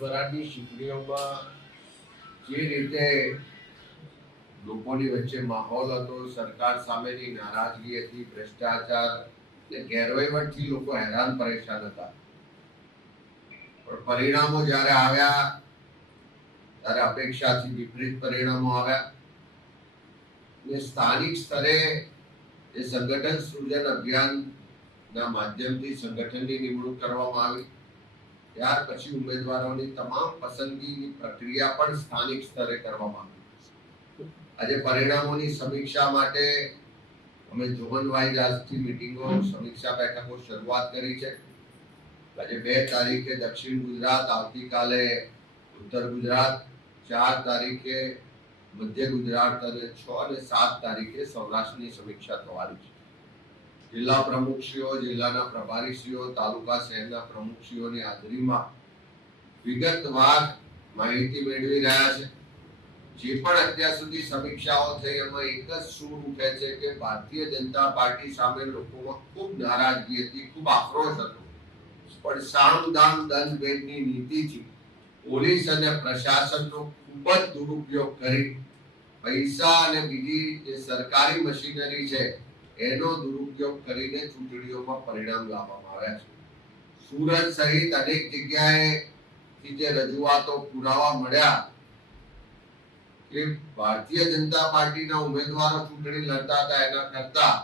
સ્વરાજની ચૂંટણીઓમાં જે રીતે લોકોની વચ્ચે માહોલ હતો, સરકાર સામેની નારાજગી હતી, ભ્રષ્ટાચાર અને ગેરવહીવટથી લોકો હેરાન પરેશાન હતા, પણ પરિણામો જ્યારે આવ્યા ત્યારે અપેક્ષાથી વિપરીત પરિણામો આવ્યા અને સ્થાનિક સ્તરે જે સંગઠન સૃજન અભિયાનના માધ્યમથી સંગઠનની નિમણૂક કરવામાં આવી, ત્યાર પછી ઉમેદવારોની તમામ પસંદગીની પ્રક્રિયા પણ સ્થાનિક સ્તરે કરવામાં આવી. આજે પરિણામોની સમીક્ષા માટે અમે ઝોન વાઇઝ આજથી મીટિંગો, સમીક્ષા બેઠકો શરૂઆત કરી છે. આજે 2 તારીખે દક્ષિણ ગુજરાત, આવતીકાલે ઉત્તર ગુજરાત, 4 તારીખે મધ્ય ગુજરાત અને 6 અને 7 તારીખે સૌરાષ્ટ્રની સમીક્ષા થવાની છે. જિલ્લા પ્રમુખશ્રીઓ, જિલ્લાના પ્રભારીશ્રીઓ, તાલુકા શહેરના પ્રમુખશ્રીઓની હાજરીમાં વિગતવાર માહિતી મેળવી રહ્યા છે. જે પણ અત્યાર સુધી સમીક્ષાઓ થઈ એમાં એક જ સૂર ઉઠે છે કે ભારતીય જનતા પાર્ટી સામે લોકોમાં ખૂબ નારાજગી હતી, ખૂબ આક્રોશ હતો, પણ સામ દામ દંડ ભેદની નીતિથી પોલીસ અને પ્રશાસનનો ખૂબ જ દુરુપયોગ કરી પૈસા અને બીજી જે સરકારી મશીનરી છે એનો દુરુપયોગ કરીને ચૂંટણીઓમાં પરિણામ લાવવામાં આવ્યા છે. સુરત સહિત અનેક જગ્યાએથી જે રજૂઆતો, પુરાવા મળ્યા કે ભારતીય જનતા પાર્ટીના ઉમેદવારો ચૂંટણી લડતા હતા એના કરતા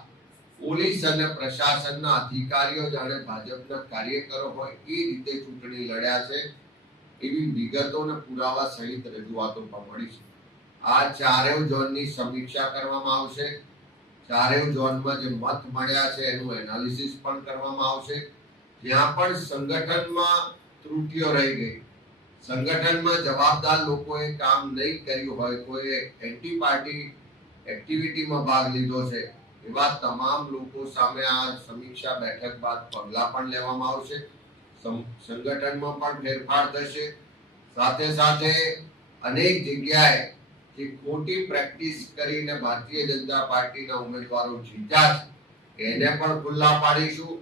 પોલીસ અને પ્રશાસનના અધિકારીઓ જાણે ભાજપના કાર્યકરો હોય એ રીતે ચૂંટણી લડ્યા છે, એવી વિગતો અને પુરાવા સહિત રજૂઆતો પણ મળી છે. આ ચારેય ઝોનની સમીક્ષા કરવામાં આવશે. ચારેય ઝોનમાં જે મત મળ્યા છે એનું એનાલિસિસ પણ કરવામાં આવશે. જ્યાં પણ સંગઠનમાં ત્રુટિઓ રહી ગઈ, સંગઠનમાં જવાબદાર લોકોએ કામ નહીં કર્યું હોય, કોઈ એન્ટી પાર્ટી એક્ટિવિટીમાં ભાગ લીધો છે, એવા તમામ લોકો સામે આ સમીક્ષા બેઠક બાદ પગલાં પણ લેવામાં આવશે. સંગઠનમાં પણ ફેરફાર થશે. સાથે સાથે અનેક જગ્યાએ જે ખોટી પ્રેક્ટિસ કરીને ભારતીય જનતા પાર્ટીના ઉમેદવારો જીત્યા છે એને પણ ખુલ્લા પાડીશું.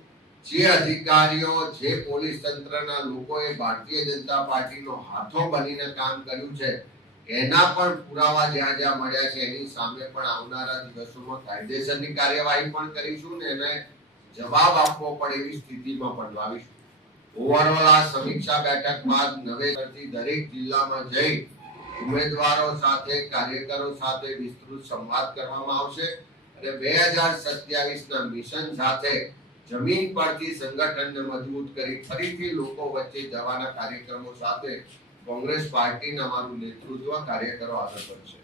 જે અધિકારીઓ, જે પોલીસ તંત્રના લોકોએ ભારતીય જનતા પાર્ટીનો હાથો બનીને કામ કર્યું છે એના પણ પુરાવા જ્યાં જ્યાં મળ્યા છે એની સામે પણ આવનારા દિવસોમાં કાયદેસરની કાર્યવાહી પણ કરીશું ને એને જવાબ આપવો પડે એવી સ્થિતિમાં પણ લાવીશું. ઓવરઓલ આ સમીક્ષા બેઠક બાદ નવેસરથી દરેક જિલ્લામાં જઈ ઉમેદવારો સાથે, કાર્યકરો સાથે વિસ્તૃત સંવાદ કરવામાં આવશે અને 2027ના મિશન સાથે જમીન પરથી સંગઠનને મજબૂત કરી ફરીથી લોકો વચ્ચે જવાના કાર્યક્રમો સાથે કોંગ્રેસ પાર્ટીના અમારું નેતૃત્વ કાર્યકરો આગળ વધશે.